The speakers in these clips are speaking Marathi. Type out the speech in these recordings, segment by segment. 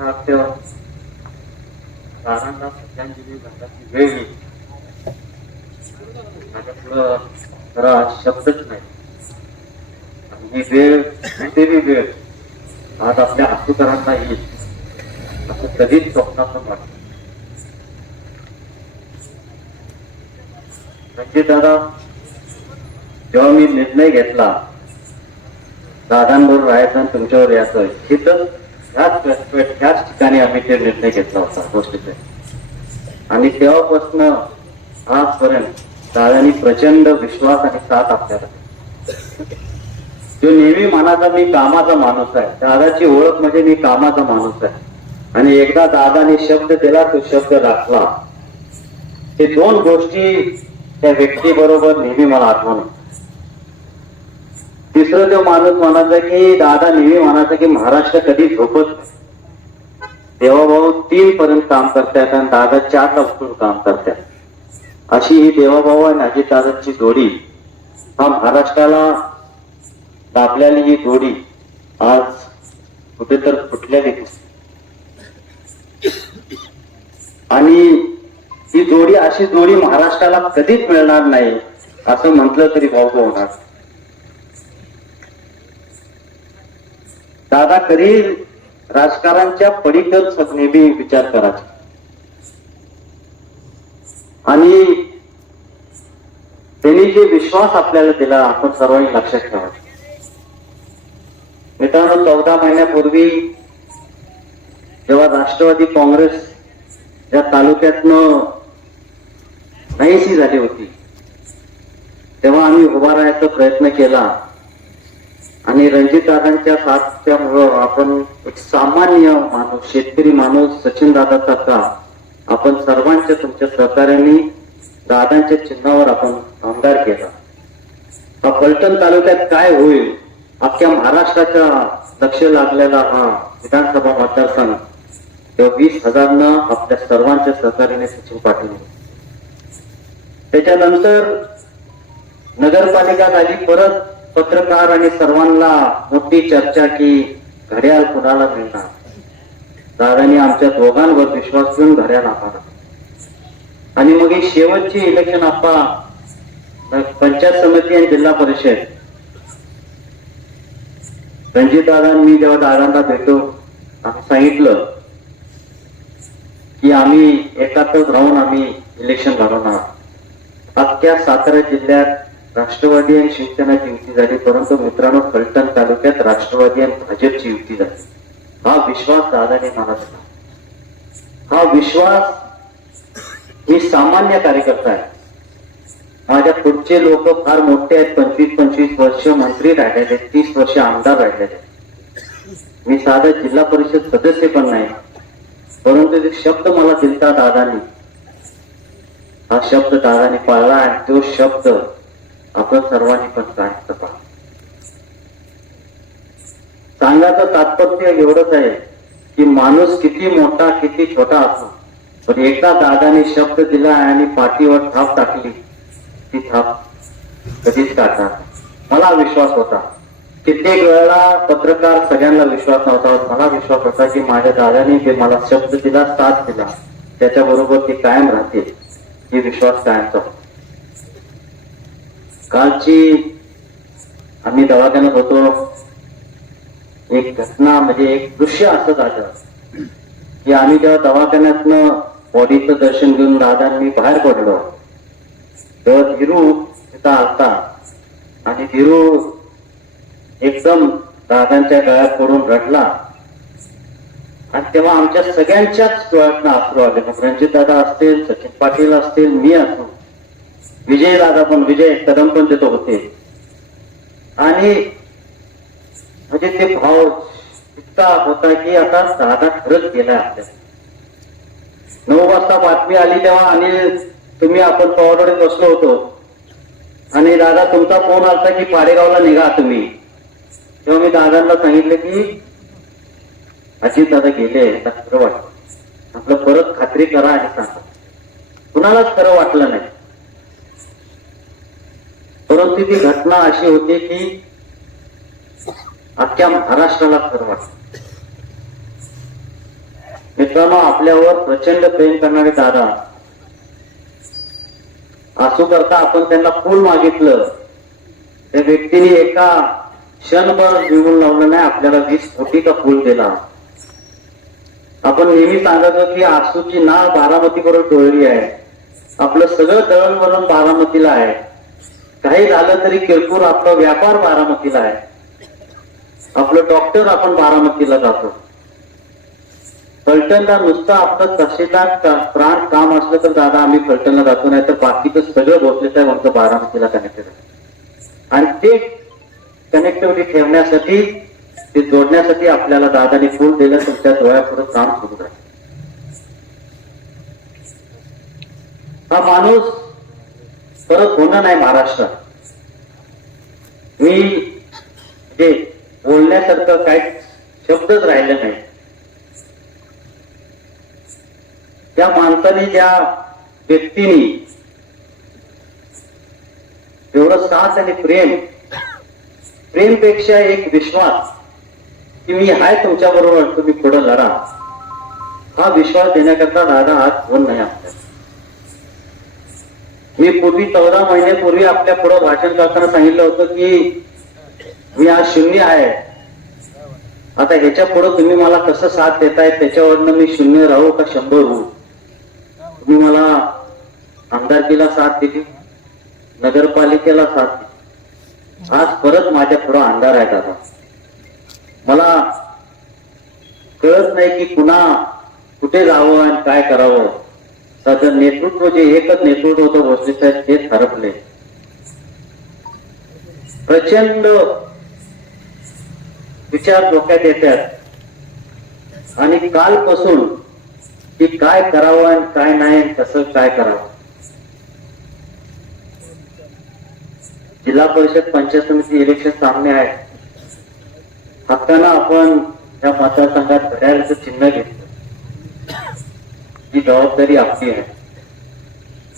आमच्या दारांना श्रद्धांजली घालायची वेळ येईल माझ्याकडं जरा शब्दच नाही. आणि ही वेळ कोणतीही वेळ आज आपल्या हस्तकरांना येईल. असं कधीच स्वप्नात वाटत म्हणजे दादा जेव्हा मी निर्णय घेतला दादांबरोबर राहायचं आणि तुमच्यावर यायचं हे तर ह्याच व्यासपीठ ह्याच ठिकाणी आम्ही ते निर्णय घेतला होता गोष्टीचे. आणि तेव्हापासून आजपर्यंत दादानी प्रचंड विश्वास आणि साथ आपल्याला जो नेहमी मनाचा मी कामाचा माणूस आहे दादाची ओळख म्हणजे मी कामाचा माणूस आहे. आणि एकदा दादाने शब्द दिला तो शब्द राखला. हे दोन गोष्टी त्या व्यक्ती बरोबर नेहमी मला आठवण तिसरं तो माणूस म्हणायचा की दादा नेहमी म्हणायचा की महाराष्ट्र कधी झोपत देवाभाऊ तीन पर्यंत काम करतायत आणि दादा चार तासून काम करतायत. अशी ही देवाभाऊ आणि अजितदादांची जोडी. हा महाराष्ट्राला लाभलेली ही जोडी आज कुठेतर फुटलेली आणि ही जोडी अशी जोडी महाराष्ट्राला कधीच मिळणार नाही असं म्हटलं तरी भाऊ होणार. दादा कधी राजकारणच्या पलीकड नेहमी विचार करायचा. आणि त्यांनी जे विश्वास आपल्याला दिला आपण सर्वांनी लक्षात ठेवा. मित्रांनो चौदा महिन्यापूर्वी जेव्हा राष्ट्रवादी काँग्रेस या तालुक्यातनं नाहीशी झाली होती तेव्हा आम्ही उभा राहायचा प्रयत्न केला. आणि रणजितदादांच्या साथच्यामुळं आपण एक सामान्य माणूस शेतकरी माणूस सचिन दादासारखा आपण सर्वांच्या तुमच्या सहकार्याने दादांच्या चिन्हावर आपण आमदार केला. हा पलटण तालुक्यात काय होईल? अख्ख्या महाराष्ट्राच्या लक्ष लागलेला हा विधानसभा मतदारसंघ. तेव्हा वीस हजारनं आपल्या सर्वांच्या सहकार्याने सचिन पाटील. त्याच्यानंतर नगरपालिका झाली परत पत्रकार आणि सर्वांना मोठी चर्चा की घड्याळ कुणाला मिळणार? दादाने आमच्या दोघांवर विश्वास ठेवून घड्याळ आम्हाला आणि मग ही शेवटची इलेक्शन आपा पंचायत समिती आणि जिल्हा परिषद. रणजित दादा मी जेव्हा दादांना भेटतो आम्ही सांगितलं की आम्ही एकातच राहून आम्ही इलेक्शन घडवणार अख्ख्या सातारा जिल्ह्यात राष्ट्रवादी आणि शिवसेनाची युती झाली परंतु मित्रांनो फलटण तालुक्यात राष्ट्रवादी आणि भाजपची युती झाली. हा विश्वास दादाने मला होता हा विश्वास मी सामान्य कार्यकर्ता आहे. माझ्या पुढचे लोक फार मोठे आहेत पंचवीस पंचवीस वर्ष मंत्री राहिलेले तीस वर्ष आमदार राहिलेले मी साधा जिल्हा परिषद सदस्य पण नाही परंतु जे शब्द मला दिलता दादानी. हा शब्द दादाने पाळला आणि तो शब्द आपण सर्वांनी पण काढता पहा. सांगायचं तात्पर्य एवढंच आहे की माणूस किती मोठा किती छोटा असो पण एकदा दादाने शब्द दिला आणि पाठीवर थाप टाकली ती थाप कधीच काढणार मला विश्वास होता. कित्येक वेळेला पत्रकार सगळ्यांना विश्वास नव्हता मला विश्वास होता की माझ्या दादाने जे मला शब्द दिला साथ दिला त्याच्याबरोबर ती कायम राहते ही विश्वास कायमचा होता. कालची आम्ही दवाखान्यात होतो. एक घटना म्हणजे एक दृश्य असं झालं. की आम्ही तेव्हा दवाखान्यातनं बॉडीचं दर्शन घेऊन दादांनी बाहेर पडलो. तेव्हा धीरू तिथं आलता. आणि धीरू एकदम दादांच्या गळ्यात पडून रडला. आणि तेव्हा आमच्या सगळ्यांच्याच डोळ्यातनं अश्रू आले. मग रणजित दादा असतील सचिन पाटील असतील मी असो विजय दादा पण विजय कदम पण तिथं होते. आणि म्हणजे ते भाव इतका होता की आता दादा खरंच गेलाय आपल्या नऊ वाजता बातमी आली तेव्हा आणि तुम्ही आपण पवाडोडे बसलो होतो. आणि दादा तुमचा फोन आलता की पाडेगावला निघा तुम्ही. तेव्हा मी दादांना सांगितलं की अजित दादा गेले आता खरं वाटलं आपलं परत खात्री करा आणि सांगा. कुणालाच खरं वाटलं नाही. परंतु ती घटना अशी होती की अख्ख्या महाराष्ट्राला खरं वाटलं. मित्रांनो आपल्यावर प्रचंड प्रेम करणारे दादा असू करता आपण त्यांना फूल मागितलं. त्या व्यक्तीने एका क्षणभर जिवून लावलं नाही आपल्याला वीस कोटीचा फूल दिला. आपण नेहमी सांगतो की आसूची नाव बारामती बरोबर डोळली आहे. आपलं सगळं दळणवळण बारामतीला आहे. काही झालं तरी किरकोळ आपला व्यापार बारामतीला आहे. आपलं डॉक्टर आपण बारामतीला जातो. फलटणला नुसतं आपलं तसेदार प्राण काम असलं तर दादा आम्ही फलटणला जातो नाही तर बाकीचं सगळं भोसले साहेब आमचं बारामतीला कनेक्टेड आहे आणि ते कनेक्टिव्हिटी ठेवण्यासाठी ते जोडण्यासाठी आपल्याला दादाने फूल दिलं तुमच्या डोळ्यापुढे काम सुरू राहील. हा माणूस परत होणं नाही महाराष्ट्रात मी जे बोलण्यासारखं काही शब्दच राहिले नाही. त्या माणसाने ज्या व्यक्तीने एवढं साथ आणि प्रेम प्रेमपेक्षा एक विश्वास की मी आहे तुमच्या बरोबर तुम्ही पुढे लढा. हा विश्वास देण्याकरता दादा आज फोन नाही आपल्याला. मी पूर्वी चौदा महिन्यापूर्वी आपल्या पुढे भाषण करताना सांगितलं होतं की मी आज शून्य आहे. आता ह्याच्या पुढे तुम्ही मला कसं साथ देताय त्याच्यावरनं मी शून्य राहू का शंभर होऊ तुम्ही मला आमदारकीला साथ दिली नगरपालिकेला साथ दिली. आज परत माझ्या पुढं अंधार आहे दादा मला कळत नाही की पुन्हा कुठे जावं आणि काय करावं. त्याचं नेतृत्व जे एकच नेतृत्व होतं भोसले साहेब ते हरपले. प्रचंड विचार डोक्यात येतात. आणि कालपासून की काय करावं आणि काय नाही कसं काय करावं. जिल्हा परिषद पंचायत समिती इलेक्शन सामने आहे हक्कानं आपण या मतदारसंघात घड्याळाचं चिन्ह घेतलं. ही जबाबदारी आपली आहे.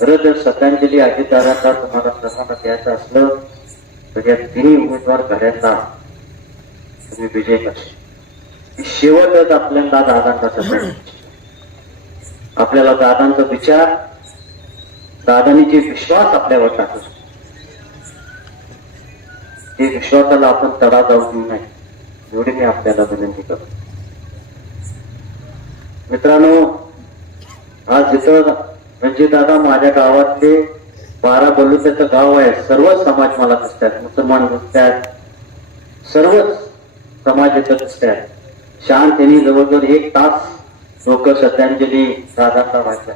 खरं जर श्रद्धांजली अजितदारांना तुम्हाला सर्वांना द्यायचं असलं तर या तिन्ही उमेदवार घड्यांना तुम्ही विजय करशील शेवटच आपल्याला दादांचा सगळं आपल्याला दादांचा विचार दादानी जे विश्वास आपल्यावर टाकू ते विश्वासाला आपण तडा जाऊ देऊ नये एवढी मी आपल्याला विनंती करतो. मित्रांनो आज इथं म्हणजे दादा माझ्या गावातले बारा बलुत्याचं गाव आहे. सर्वच समाज मला दिसतात. मुसलमान दिसतात. सर्वच समाज इथं दिसतात. शांततेने जवळजवळ एक तास लोक श्रद्धांजली दादांना वाटल्या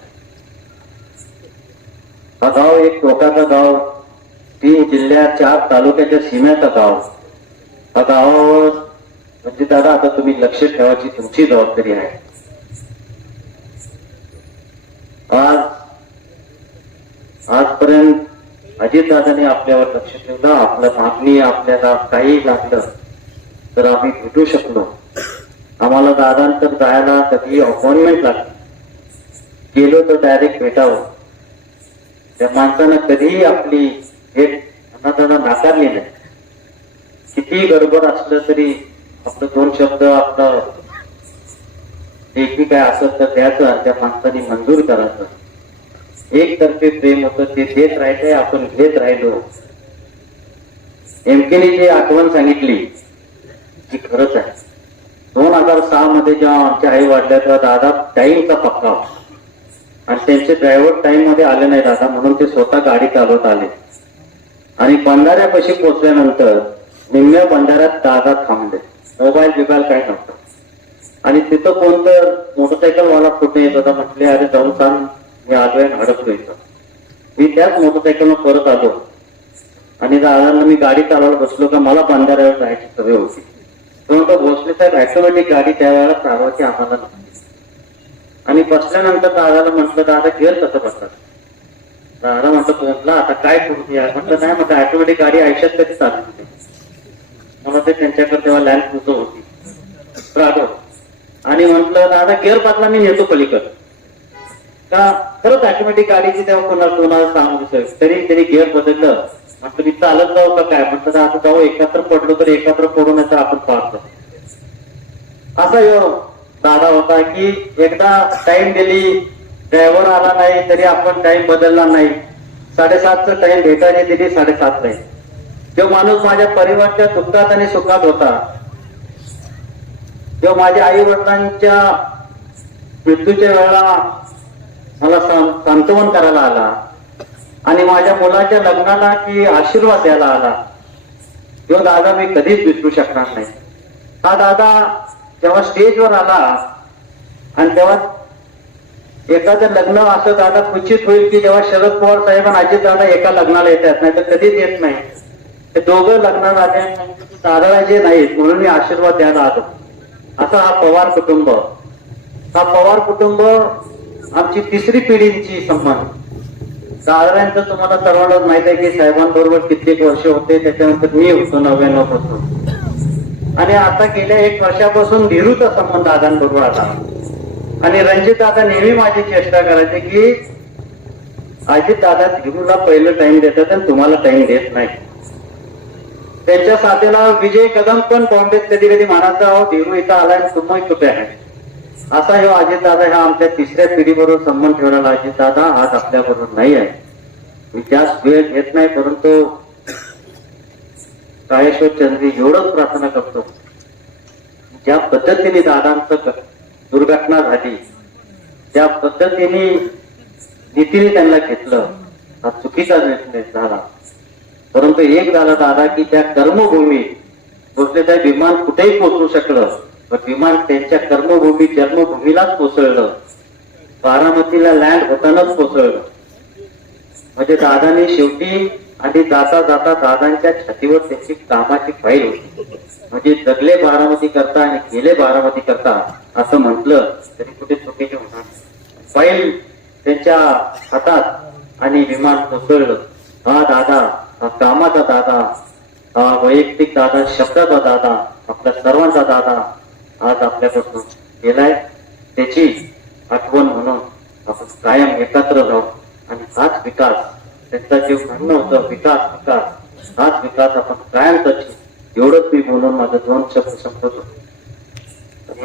हा गाव एक टोकाचा गाव. तीन जिल्ह्यात चार तालुक्याच्या सीम्याचा गाव. हा गावावर म्हणजे दादा आता तुम्ही लक्ष ठेवायची तुमची जबाबदारी आहे. आज आजपर्यंत अजितदादाने आपल्यावर लक्ष ठेवलं आपलं मागणी आपल्याला काही लागलं तर आम्ही भेटू शकलो. आम्हाला दादांतर जायला कधी अपॉइंटमेंट लागली. गेलो तर डायरेक्ट भेटावं. त्या माणसानं कधीही आपली भेट अनादाना नाकारली नाही. किती गडबड असलं तरी आपलं दोन शब्द आपलं एकही काय असत तर द्यायचं आणि त्या माणसाने मंजूर करायचं एकतर्फे प्रेम होतं ते देत राहायचंय आपण घेत राहिलो. एमकेने जी आठवण सांगितली ती खरंच आहे. दोन हजार सहा मध्ये जेव्हा आमच्या आई वाढल्या तेव्हा दादा टाईमचा पक्का होता. आणि त्यांचे ड्रायव्हर टाइममध्ये आले नाही दादा म्हणून ते स्वतः गाडी चालवत आले. आणि बंधाऱ्यापाशी पोहोचल्यानंतर निम्म्या बंधाऱ्यात दादा थांबले. मोबाईल बिबाईल काय नव्हतं. आणि तिथं कोणतं मोटरसायकल वाला कुठे येत होता म्हटले अरे जाऊन सांग मी आलोय आणि इथं. मी त्याच मोटरसायकलनं परत आलो. आणि दादांना मी गाडी चालवायला बसलो का मला बांधाऱ्यावर जायची सवय होती. तो भोसले साहेब ऑटोमॅटिक गाडी त्या वेळेला चालवायची आम्हाला नव्हती. आणि बसल्यानंतर दादाला म्हटलं दादा गेअर कसं बसतात? दादा म्हटलं म्हटलं आता काय करू या म्हटलं नाही म्हटलं ऑटोमॅटिक गाडी आयुष्यात कधी चालली मला ते त्यांच्याकडे तेव्हा लँड क्रुझर होती. प्राडो आणि म्हटलं दादा गेअर बदला मी नेतो पलीकडे. का खरंच ऑटोमॅटिक गाडीची तेव्हा कोणाला कोणाला सांगू तरी त्यांनी गेअर बदललं. म्हटलं मी चालत जाऊ का काय? म्हटलं आता जाऊ एकत्र पडलो तर एकत्र पडून नाही तर आपण पाहतो असा यो दादा होता की एकदा टाइम दिली ड्रायव्हर आला नाही तरी आपण टाइम बदलला नाही. साडेसातचं टाइम भेटायला दिली साडेसात नाही. तो माणूस माझ्या परिवारच्या दुःखात आणि सुखात होता. किंवा माझ्या आई वडिलांच्या मृत्यूच्या वेळेला मला सांत्वन करायला आला. आणि माझ्या मुलाच्या लग्नाला की आशीर्वाद द्यायला आला. तो दादा मी कधीच विसरू शकणार नाही. हा दादा जेव्हा स्टेजवर आला आणि तेव्हा एखादं लग्न असं दादा खुशीत होईल की जेव्हा शरद पवार साहेब आणि अजित दादा एका लग्नाला येतात नाही तर कधीच येत नाही. ते दोघं लग्नाला दादाला जे नाहीत म्हणून मी आशीर्वाद द्यायला आलो. आता हा पवार कुटुंब. हा पवार कुटुंब आमची तिसरी पिढीची संबंध. साधारणतः तुम्हाला सर्वांना माहीत आहे की साहेबांबरोबर कित्येक वर्ष होते त्याच्यानंतर मी होतो नव्याण्णव होतो. आणि आता गेल्या एक वर्षापासून धीरूचा संबंध दादांबरोबर आला. आणि रणजित दादा नेहमी माझी चेष्टा करायची की अजित दादा धीरूला पहिलं टाइम देतात आणि तुम्हाला टाइम देत नाही त्यांच्या साथीला विजय कदम पण बॉम्बेत कधी कधी म्हणायचा अहो धीरू इथं आलाय तुम्ही कुठे आहे? असा हे अजित दादा हा आमच्या तिसऱ्या पिढीबरोबर संबंध ठेवलेला अजित दादा आज आपल्या बरोबर नाही आहे. मी जास्त वेळ घेत नाही परंतु काळेश्वर चंद्री एवढंच प्रार्थना करतो. ज्या पद्धतीने दादांचं दुर्घटना झाली ज्या पद्धतीने नीतीने त्यांना घेतलं हा चुकीचा निर्णय झाला. परंतु एक झालं दादा की त्या कर्मभूमीत भोसले विमान कुठेही पोचू शकलं पण विमान त्यांच्या कर्मभूमी जन्मभूमीलाच कोसळलं. बारामतीला लँड होतानाच कोसळलं. म्हणजे दादाने शेवटी आणि जाता जाता दादांच्या छातीवर त्यांची कामाची फाईल होती. म्हणजे जगले बारामती करता आणि गेले बारामती करता असं म्हटलं तरी कुठे चुकीचे होणार फाईल त्यांच्या हातात आणि विमान कोसळलं. हा दादा कामाचा दादा हा वैयक्तिक दादा शब्दाचा दादा आपल्या सर्वांचा दादा आज आपल्यापासून गेलाय. त्याची आठवण म्हणून आपण कायम एकत्र राहू आणि हाच विकास त्यांचा जे म्हणणं होतं विकास विकास हाच विकास आपण कायम करतो एवढंच मी बोलून माझं दोन शब्द संपवतो.